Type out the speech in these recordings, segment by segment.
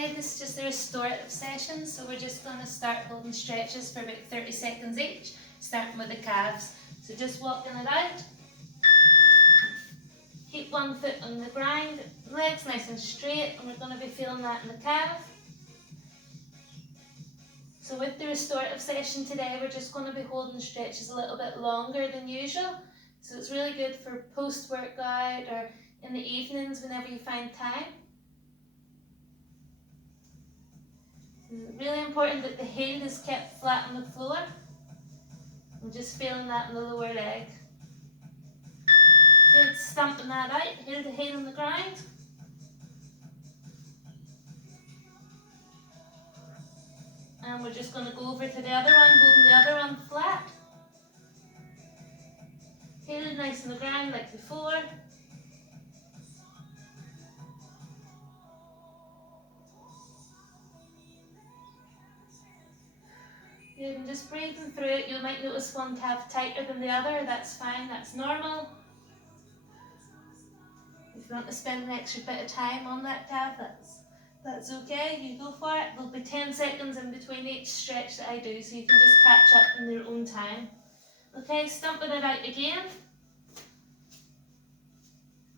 Okay, this is just a restorative session, so we're just going to start holding stretches for about 30 seconds each, starting with the calves. So just walking it out. Keep one foot on the ground, legs nice and straight, and we're going to be feeling that in the calf. So with the restorative session today, we're just going to be holding stretches a little bit longer than usual. So it's really good for post-workout or in the evenings whenever you find time. Really important that the heel is kept flat on the floor. I'm just feeling that in the lower leg. Good, stamping that out, heel to heel on the ground. And we're just going to go over to the other one, holding the other one flat. Heel nice on the ground like before. Good, and just breathing through it. You might notice one calf tighter than the other. That's fine, that's normal. If you want to spend an extra bit of time on that calf, that's okay. You go for it. There'll be 10 seconds in between each stretch that I do, so you can just catch up in your own time. Okay, stumping it out again.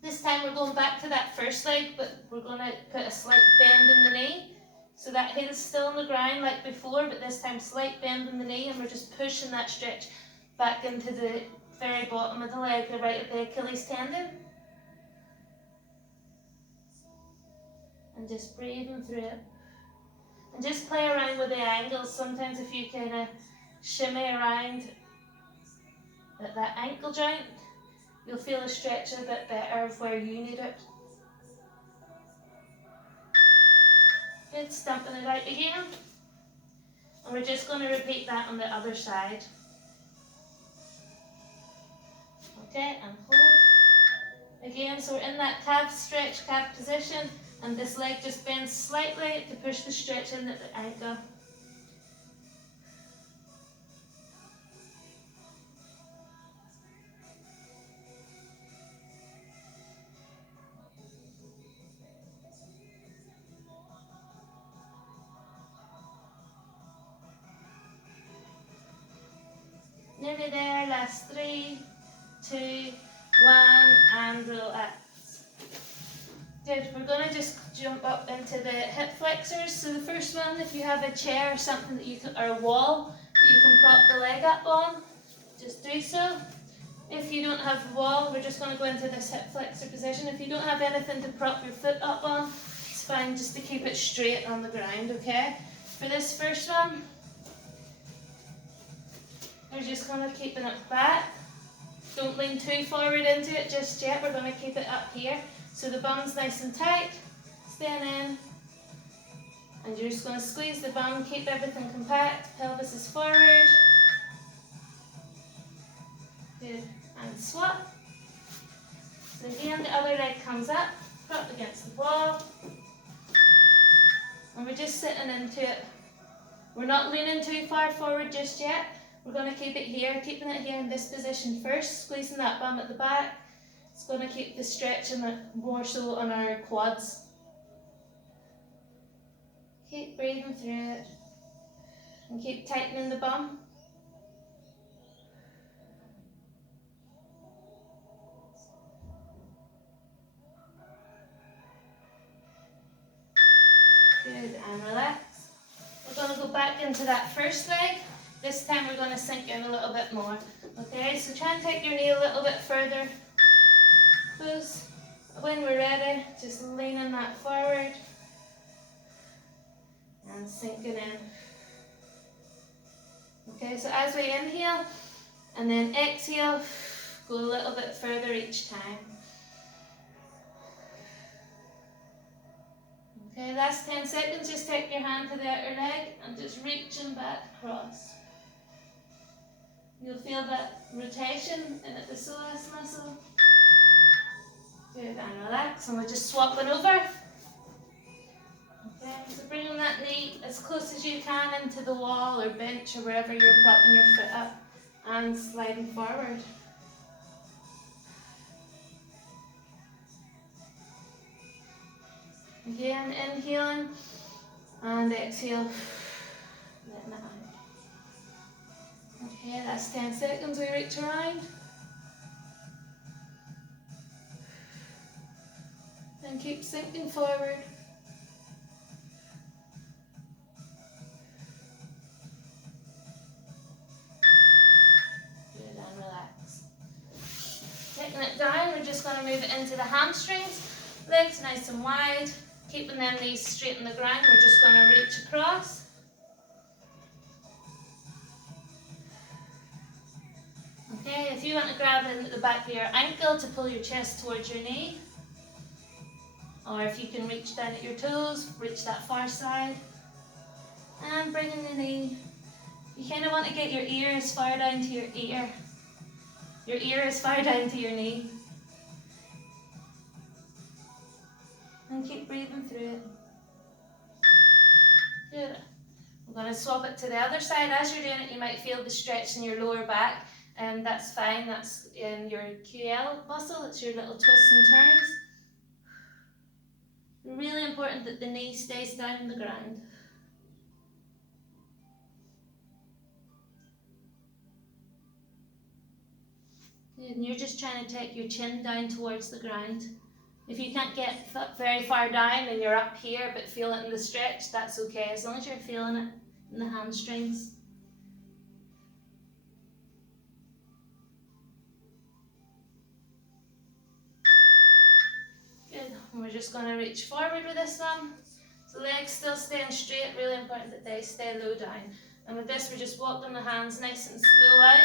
This time we're going back to that first leg, but we're going to put a slight bend in the knee. So that heel is still on the ground like before, but this time slight bend in the knee, and we're just pushing that stretch back into the very bottom of the leg, right at the Achilles tendon. And just breathing through it. And just play around with the angles. Sometimes if you kind of shimmy around at that ankle joint, you'll feel the stretch a bit better of where you need it. Good, stamping it out again. And we're just going to repeat that on the other side. Okay, and hold. Again, so we're in that calf stretch, calf position, and this leg just bends slightly to push the stretch in at the ankle. Nearly there, last 3, 2, 1, and relax. Good, we're going to just jump up into the hip flexors. So the first one, if you have a chair or something that you can, or a wall that you can prop the leg up on, just do so. If you don't have a wall, we're just going to go into this hip flexor position. If you don't have anything to prop your foot up on, it's fine just to keep it straight on the ground, okay? For this first one, we're just going to keep it back. Don't lean too forward into it just yet. We're going to keep it up here. So the bum's nice and tight, staying in. And you're just going to squeeze the bum, keep everything compact, pelvis is forward. Good, and swap. So again, the other leg comes up, prop against the wall. And we're just sitting into it. We're not leaning too far forward just yet. We're going to keep it here, keeping it here in this position first, squeezing that bum at the back. It's going to keep the stretch more so on our quads. Keep breathing through it. And keep tightening the bum. Good, and relax. We're going to go back into that first leg. This time we're going to sink in a little bit more. Okay, so try and take your knee a little bit further. Close. When we're ready, just leaning that forward and sinking in. Okay, so as we inhale and then exhale, go a little bit further each time. Okay, last 10 seconds, just take your hand to the outer leg and just reaching back across. You'll feel that rotation in the psoas muscle. Good, and relax, and we're just swapping over. Okay, so bringing that knee as close as you can into the wall or bench or wherever you're propping your foot up and sliding forward. Again, inhaling And exhale, letting it out. Okay, that's 10 seconds, we reach around. And keep sinking forward. Good, and relax. Taking it down, we're just going to move it into the hamstrings. Legs nice and wide, keeping them knees straight on the ground. We're just going to reach across. Okay, if you want to grab in at the back of your ankle to pull your chest towards your knee, or if you can reach down at your toes, reach that far side, and bring in the knee. You kind of want to get your ear as far down to your ear. Your ear as far down to your knee. And keep breathing through it. Good. I'm going to swap it to the other side. As you're doing it, you might feel the stretch in your lower back, and that's fine. That's in your QL muscle. It's your little twists and turns. Really important that the knee stays down on the ground. Good. And you're just trying to take your chin down towards the ground. If you can't get very far down and you're up here but feel it in the stretch, that's okay, as long as you're feeling it in the hamstrings. Good, and we're just going to reach forward with this one. So legs still staying straight, really important that they stay low down. And with this, we're just walking the hands nice and slow out.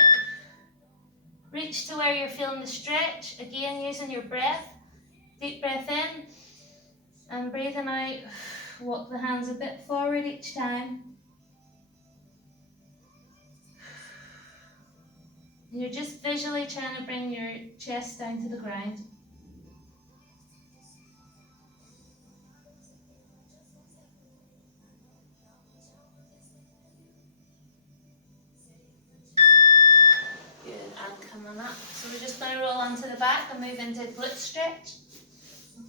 Reach to where you're feeling the stretch, again using your breath. Deep breath in, and breathing out, walk the hands a bit forward each time. And you're just visually trying to bring your chest down to the ground. Good, and come on up. So we're just going to roll onto the back and move into glute stretch.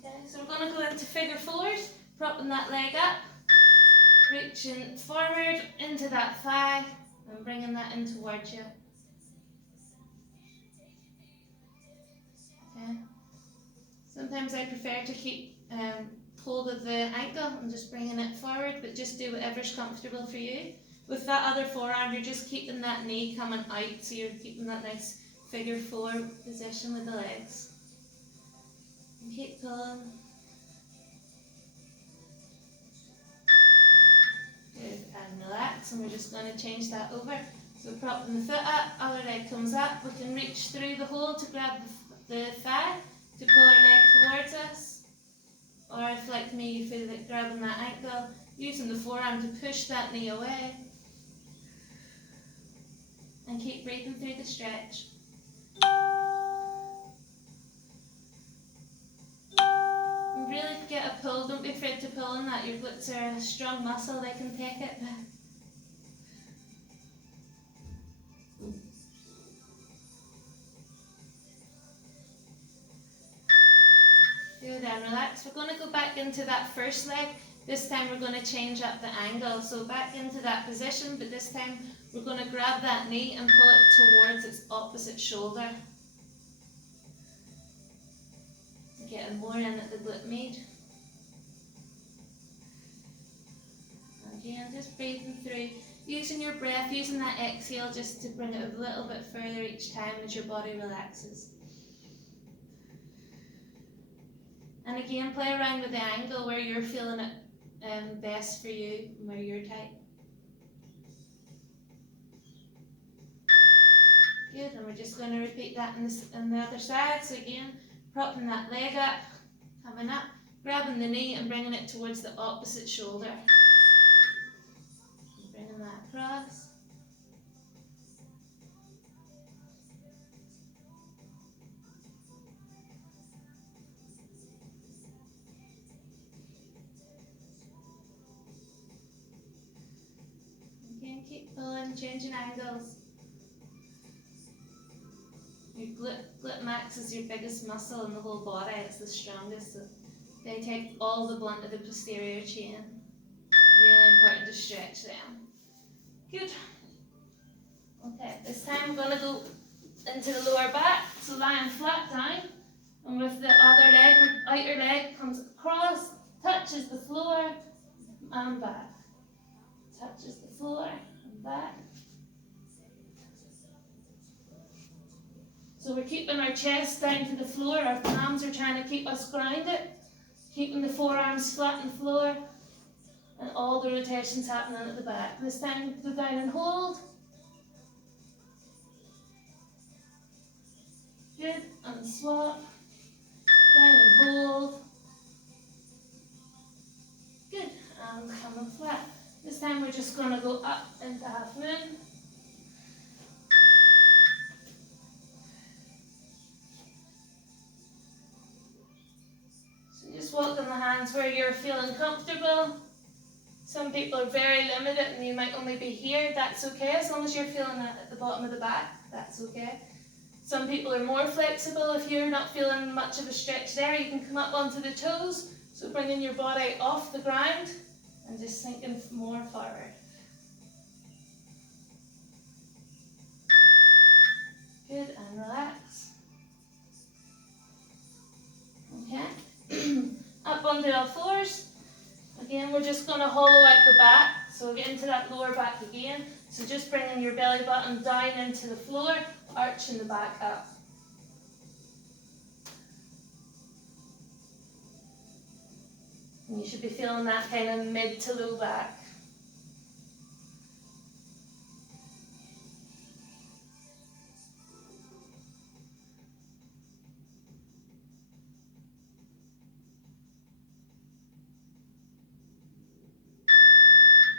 Okay, so we're going to go into figure fours, propping that leg up, reaching forward into that thigh and bringing that in towards you. Okay. Sometimes I prefer to keep hold of the ankle and just bringing it forward, but just do whatever's comfortable for you. With that other forearm, you're just keeping that knee coming out, so you're keeping that nice figure four position with the legs. And keep pulling. Good, and relax, and we're just going to change that over. So propping the foot up, other leg comes up, we can reach through the hole to grab the thigh, to pull our leg towards us. Or if, like me, you feel like grabbing that ankle, using the forearm to push that knee away. And keep breathing through the stretch. And really get a pull, don't be afraid to pull on that. Your glutes are a strong muscle, they can take it. Good, and relax. We're going to go back into that first leg. This time we're going to change up the angle. So back into that position, but this time we're going to grab that knee and pull it towards its opposite shoulder. Getting more in at the glute med. Again, just breathing through, using your breath, using that exhale just to bring it a little bit further each time as your body relaxes. And again, play around with the angle where you're feeling it best for you and where you're tight. Good, and we're just going to repeat that on the other side. So again, propping that leg up, coming up, grabbing the knee and bringing it towards the opposite shoulder. And bringing that across. Again, keep pulling, changing angles. Your glute max is your biggest muscle in the whole body, it's the strongest. So they take all the blunt of the posterior chain. Really important to stretch them. Good. Okay, this time we're going to go into the lower back, so lying flat down, and with the other leg, outer leg comes across, touches the floor, and back. Touches the floor, and back. So we're keeping our chest down to the floor, our palms are trying to keep us grounded, keeping the forearms flat on the floor, and all the rotations happening at the back. This time, go down and hold. Good, and swap. Down and hold. Good, and come up flat. This time we're just going to go up into half moon. So just walk on the hands where you're feeling comfortable. Some people are very limited and you might only be here. That's okay, as long as you're feeling that at the bottom of the back, that's okay. Some people are more flexible. If you're not feeling much of a stretch there, you can come up onto the toes. So bringing your body off the ground and just sinking more forward. Good, and relax. Okay. Up onto all fours. Again, we're just going to hollow out the back. So get into that lower back again. So just bringing your belly button down into the floor, arching the back up. And you should be feeling that kind of mid to low back.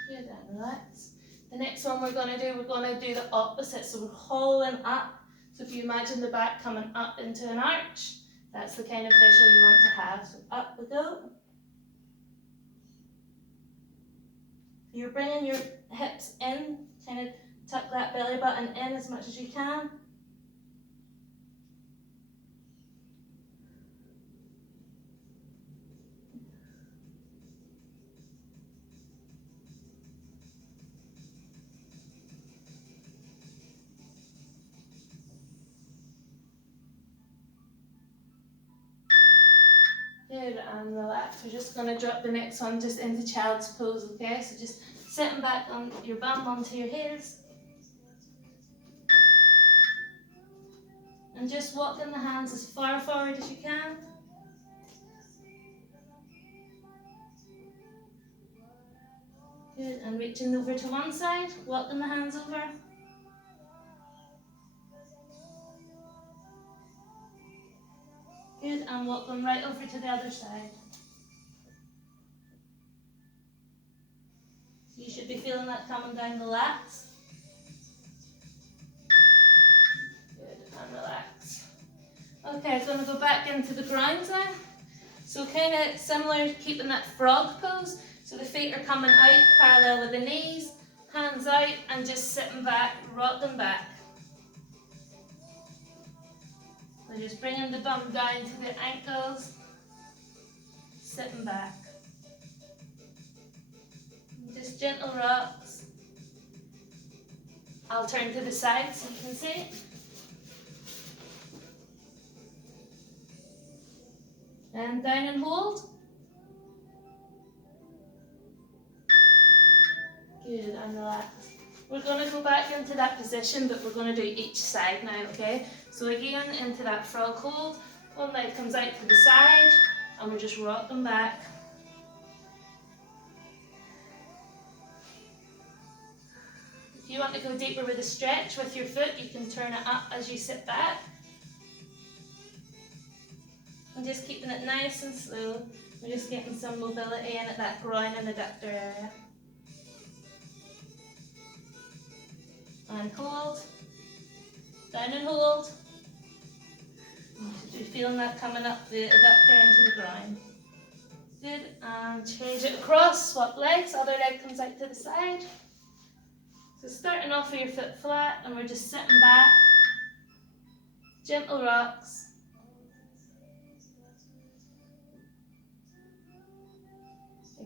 Good, and relax. The next one we're going to do the opposite. So we're hollowing up. So if you imagine the back coming up into an arch, that's the kind of visual you want to have. So up we go. You're bringing your hips in, kind of tuck that belly button in as much as you can. Good, and relax. We're just going to drop the next one just into child's pose, okay? So just sitting back on your bum onto your heels. And just walking the hands as far forward as you can. Good, and reaching over to one side, walking the hands over. Good, and walk them right over to the other side. So you should be feeling that coming down the lats. Good, and relax. Okay, so I'm going to go back into the ground now. So kind of similar, keeping that frog pose. So the feet are coming out parallel with the knees, hands out, and just sitting back, rocking back. So just bringing the bum down to the ankles, sitting back. Just gentle rocks. I'll turn to the side so you can see. And down and hold. Good, and relax. We're going to go back into that position, but we're going to do each side now, okay? So again, into that frog hold. One leg comes out to the side, and we're just rocking back. If you want to go deeper with a stretch with your foot, you can turn it up as you sit back. And just keeping it nice and slow. We're just getting some mobility in at that groin and adductor area. And hold. Down and hold. You should be feeling that coming up the adductor into the groin. Good, and change it across, swap legs, other leg comes out to the side. So starting off with your foot flat, and we're just sitting back. Gentle rocks.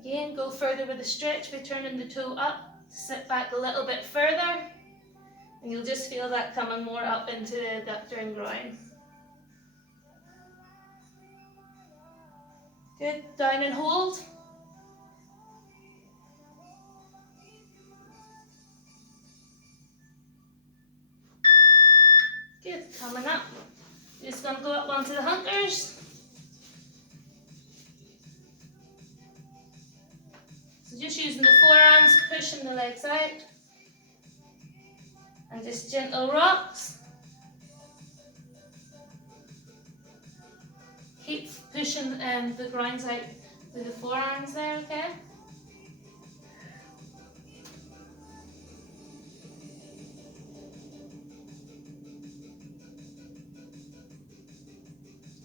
Again, go further with the stretch by turning the toe up, sit back a little bit further, and you'll just feel that coming more up into the adductor and groin. Good, down and hold. Good, coming up. You're just going to go up onto the hunters. So just using the forearms, pushing the legs out. And just gentle rocks. Keep pushing the groins out with the forearms there, okay?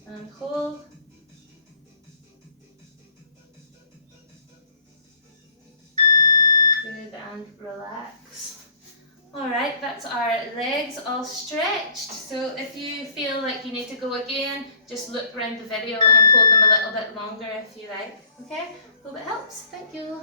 And hold. Good, and relax. Alright, that's our legs all stretched. So if you feel like you need to go again, just look around the video and hold them a little bit longer if you like. Okay? Hope it helps. Thank you.